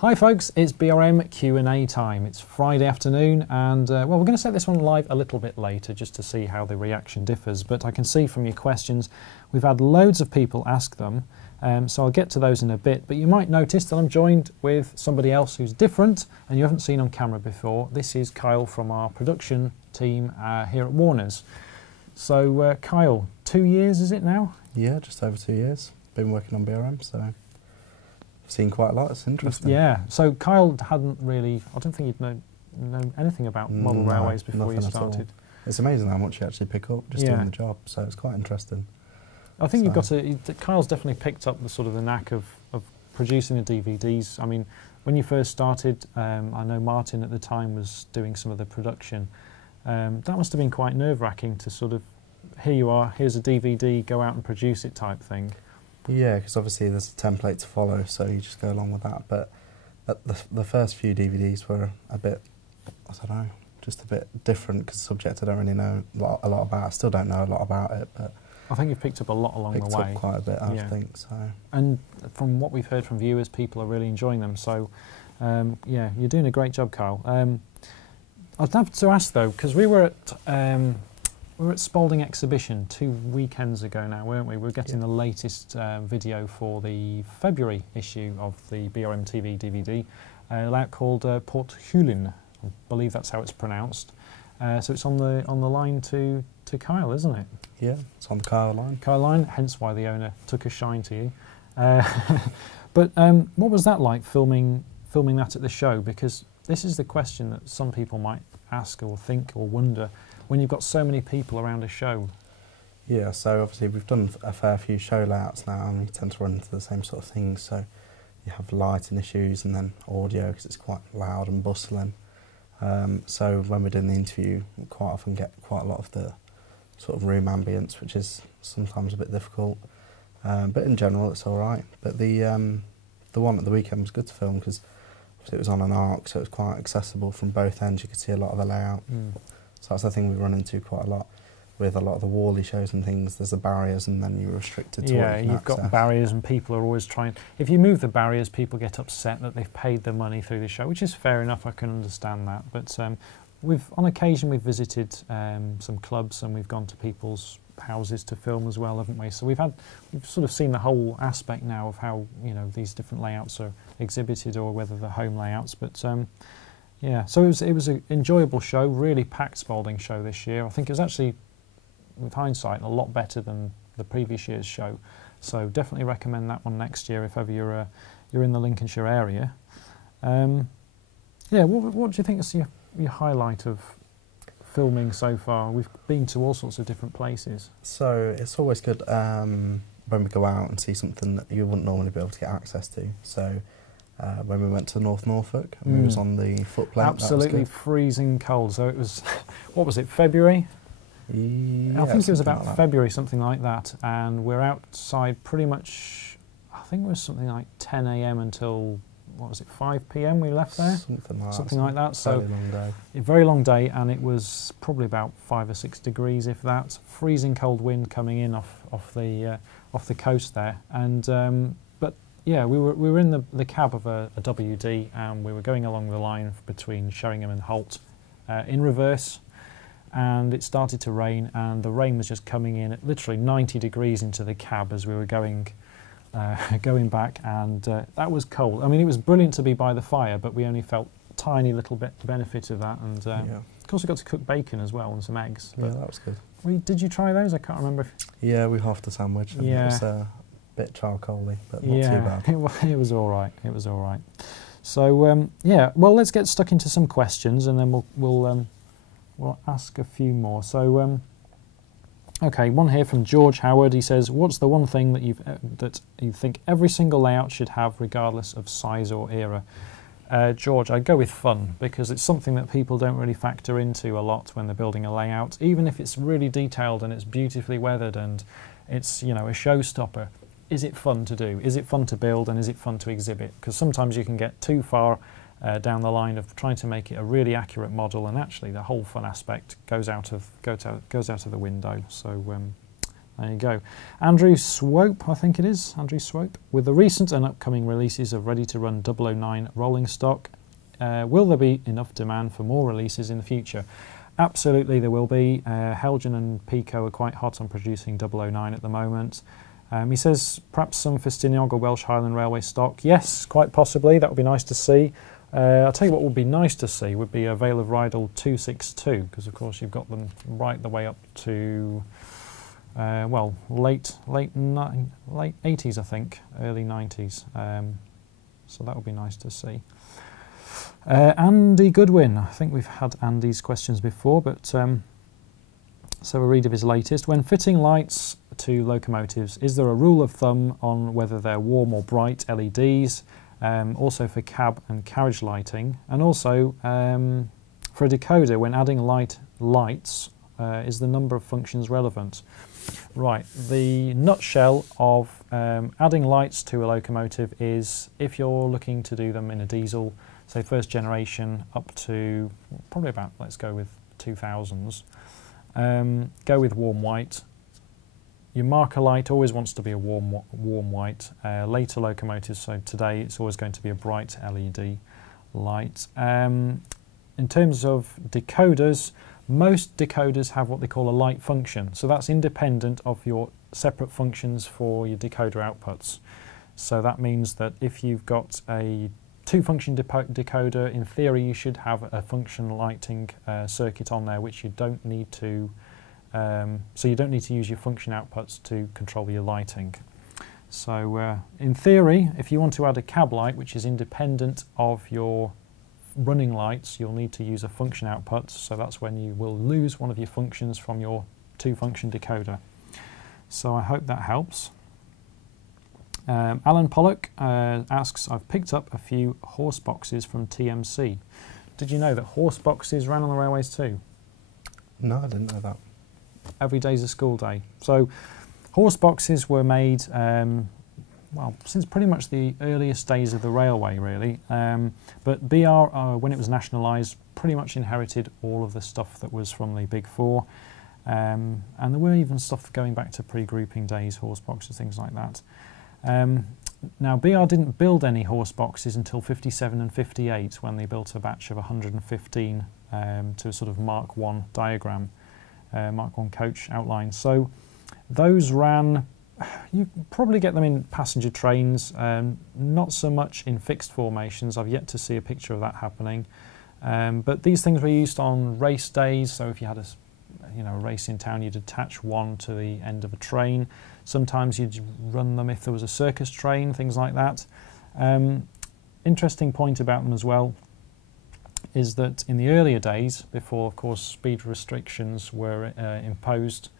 Hi folks, it's BRM Q&A time. It's Friday afternoon and well, we're going to set this one live a little bit later just to see how the reaction differs, but I can see from your questions we've had loads of people ask them, so I'll get to those in a bit, but you might notice that I'm joined with somebody else who's different and you haven't seen on camera before. This is Kyle from our production team here at Warner's. So Kyle, 2 years is it now? Yeah, just over 2 years. Been working on BRM, so I've seen quite a lot. It's interesting. Yeah, so Kyle hadn't really, I don't think he'd know anything about model railways before you started. It's amazing how much you actually pick up just doing the job, so it's quite interesting. I think you've got to, Kyle's definitely picked up the sort of the knack of producing the DVDs. I mean, when you first started, I know Martin at the time was doing some of the production. That must have been quite nerve-wracking to sort of, here you are, here's a DVD, go out and produce it type thing. Yeah, because obviously there's a template to follow, so you just go along with that. But the first few DVDs were a bit, I don't know, just a bit different because the subject I don't really know a lot about. I still don't know a lot about it, but I think you've picked up a lot along the way. Picked up quite a bit, I think. So. And from what we've heard from viewers, people are really enjoying them. So, yeah, you're doing a great job, Kyle. I'd have to ask though, because we were at Spalding Exhibition 2 weekends ago now, weren't we? We're getting the latest video for the February issue of the BRM TV DVD, a layout called Port Hulin. I believe that's how it's pronounced. So it's on the line to Kyle, isn't it? Yeah, it's on the Kyle line. Kyle line, hence why the owner took a shine to you. But what was that like, filming that at the show? Because this is the question that some people might ask or think or wonder when you've got so many people around a show. Yeah, so obviously we've done a fair few show layouts now and we tend to run into the same sort of things. So you have lighting issues and then audio because it's quite loud and bustling. So when we're doing the interview, we quite often get quite a lot of the sort of room ambience, which is sometimes a bit difficult. But in general, it's all right. But the one at the weekend was good to film because it was on an arc, so it was quite accessible from both ends. You could see a lot of the layout. So that's the thing we run into quite a lot with a lot of the Wally shows and things. There's the barriers and then you're restricted to what you can you've got barriers and people are always trying. If you move the barriers, people get upset that they've paid the money through the show, which is fair enough, I can understand that. But on occasion we've visited some clubs and we've gone to people's houses to film as well, haven't we? So we've sort of seen the whole aspect now of how, you know, these different layouts are exhibited or whether they're home layouts. But yeah, so it was an enjoyable show, really packed Spalding show this year. I think it was actually, with hindsight, a lot better than the previous year's show. So definitely recommend that one next year if ever you're in the Lincolnshire area. Yeah, what do you think is your highlight of filming so far? We've been to all sorts of different places. So it's always good when we go out and see something that you wouldn't normally be able to get access to. So when we went to North Norfolk and we was on the footplate, absolutely freezing cold. So it was, what was it, February? Yeah, I think it was about February, something like that. And we're outside pretty much, I think it was something like 10 AM until, what was it, 5 PM we left there? Something like that. So very long day. A very long day, and it was probably about 5 or 6 degrees, if that. Freezing cold wind coming in off the coast there. And but yeah, we were in the cab of a WD, and we were going along the line between Sheringham and Holt in reverse. And it started to rain, and the rain was just coming in at literally 90 degrees into the cab as we were going back, and that was cold. I mean, it was brilliant to be by the fire, but we only felt a tiny little bit benefit of that. And of course, we got to cook bacon as well and some eggs. Yeah, that was good. Did you try those? I can't remember. Yeah, we halved a sandwich. And it was a bit charcoaly, but not too bad. It was all right. It was all right. So yeah, well, let's get stuck into some questions, and then we'll ask a few more. So, okay, one here from George Howard. He says, "What's the one thing that you think every single layout should have, regardless of size or era?" George, I'd go with fun, because it's something that people don't really factor into a lot when they're building a layout. Even if it's really detailed and it's beautifully weathered and it's, you know, a showstopper, is it fun to do? Is it fun to build, and is it fun to exhibit? Because sometimes you can get too far down the line of trying to make it a really accurate model, and actually the whole fun aspect goes out of the window. So There you go. Andrew Swope, I think it is, Andrew Swope. With the recent and upcoming releases of ready-to-run 009 rolling stock, will there be enough demand for more releases in the future? Absolutely there will be. Helgen and Pico are quite hot on producing 009 at the moment. He says perhaps some Festiniog or Welsh Highland Railway stock. Yes, quite possibly. That would be nice to see. I'll tell you what would be nice to see would be a Vale of Rydal 262, because of course you've got them right the way up to well, late 80s, I think, early 90s. So that would be nice to see. Andy Goodwin, I think we've had Andy's questions before, but so a read of his latest. When fitting lights to locomotives, is there a rule of thumb on whether they're warm or bright LEDs? Also for cab and carriage lighting, and also for a decoder, when adding lights, is the number of functions relevant? Right, the nutshell of adding lights to a locomotive is, if you're looking to do them in a diesel, say first generation up to probably about, let's go with 2000s, go with warm white. Your marker light always wants to be a warm white. Later locomotives, so today it's always going to be a bright LED light. In terms of decoders, most decoders have what they call a light function. So that's independent of your separate functions for your decoder outputs. So that means that if you've got a two-function decoder, in theory you should have a function lighting circuit on there, which you don't need to so you don't need to use your function outputs to control your lighting. So in theory, if you want to add a cab light which is independent of your running lights, you'll need to use a function output, so that's when you will lose one of your functions from your two-function decoder. So I hope that helps. Alan Pollock asks, I've picked up a few horse boxes from TMC. Did you know that horse boxes ran on the railways too? No, I didn't know that. Every day's a school day. So horse boxes were made, well, since pretty much the earliest days of the railway, really. But BR, when it was nationalised, pretty much inherited all of the stuff that was from the Big Four. And there were even stuff going back to pre-grouping days, horse boxes, things like that. Now, BR didn't build any horse boxes until 57 and 58, when they built a batch of 115 to a sort of Mark I diagram. Mark I coach outline. So those ran, you probably get them in passenger trains, not so much in fixed formations. I've yet to see a picture of that happening. But these things were used on race days, so if you had a race in town, you'd attach one to the end of a train. Sometimes you'd run them if there was a circus train, things like that. Interesting point about them as well is that in the earlier days, before of course speed restrictions were imposed,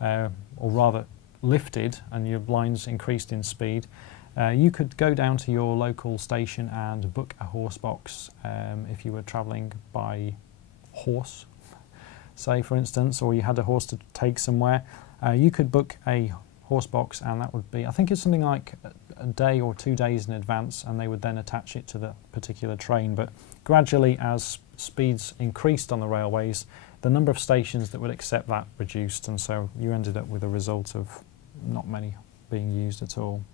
or rather lifted, and your lines increased in speed, you could go down to your local station and book a horse box if you were travelling by horse, say for instance, or you had a horse to take somewhere. You could book a horse box, and that would be, I think it's something like a day or 2 days in advance, and they would then attach it to the particular train. But gradually, as speeds increased on the railways, the number of stations that would accept that reduced, and so you ended up with a result of not many being used at all.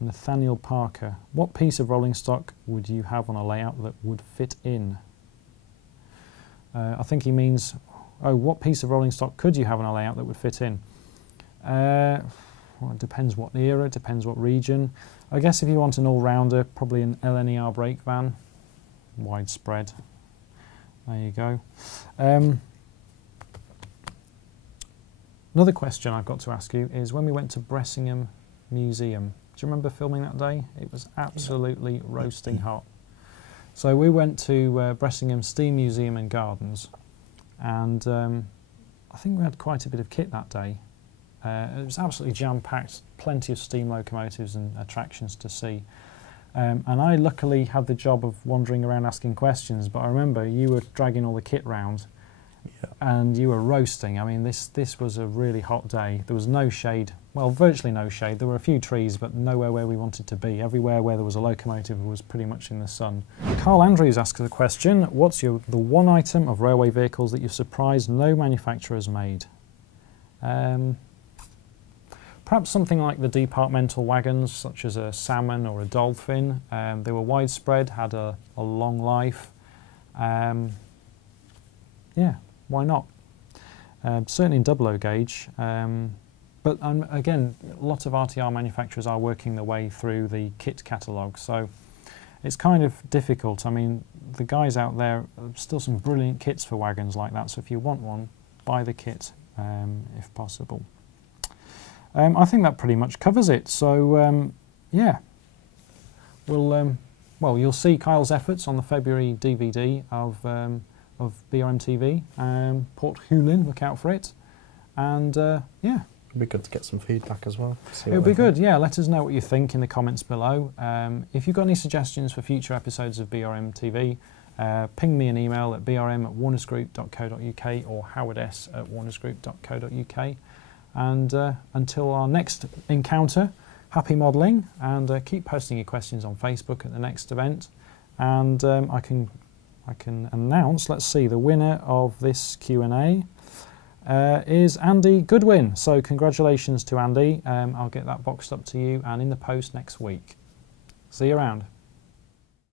Nathaniel Parker, what piece of rolling stock would you have on a layout that would fit in? I think he means, oh, what piece of rolling stock could you have on a layout that would fit in? Well, it depends what era, it depends what region. I guess if you want an all-rounder, probably an LNER brake van, widespread. There you go. Another question I've got to ask you is, when we went to Bressingham Museum, do you remember filming that day? It was absolutely roasting hot. So we went to Bressingham Steam Museum and Gardens, and I think we had quite a bit of kit that day. It was absolutely jam-packed, plenty of steam locomotives and attractions to see. And I luckily had the job of wandering around asking questions, but I remember you were dragging all the kit round, and you were roasting. I mean, this was a really hot day. There was no shade, well, virtually no shade. There were a few trees, but nowhere where we wanted to be. Everywhere where there was a locomotive was pretty much in the sun. Carl Andrews asks a question, what's the one item of railway vehicles that you're surprised no manufacturer has made? Perhaps something like the departmental wagons, such as a salmon or a dolphin. They were widespread, had a long life. Yeah, why not? Certainly in double O gauge. But again, a lot of RTR manufacturers are working their way through the kit catalogue, so it's kind of difficult. I mean, the guys out there, still some brilliant kits for wagons like that, so if you want one, buy the kit if possible. I think that pretty much covers it, so yeah, we'll, well, you'll see Kyle's efforts on the February DVD of BRM TV, Port Hulin, look out for it, and yeah. It'd be good to get some feedback as well. It would be good, yeah. Let us know what you think in the comments below. If you've got any suggestions for future episodes of BRM TV, ping me an email at brm@warnersgroup.co.uk or howards@warnersgroup.co.uk. And until our next encounter, happy modelling, and keep posting your questions on Facebook at the next event. And I can announce, let's see, the winner of this Q&A. Is Andy Goodwin. So congratulations to Andy. I'll get that boxed up to you and in the post next week. See you around.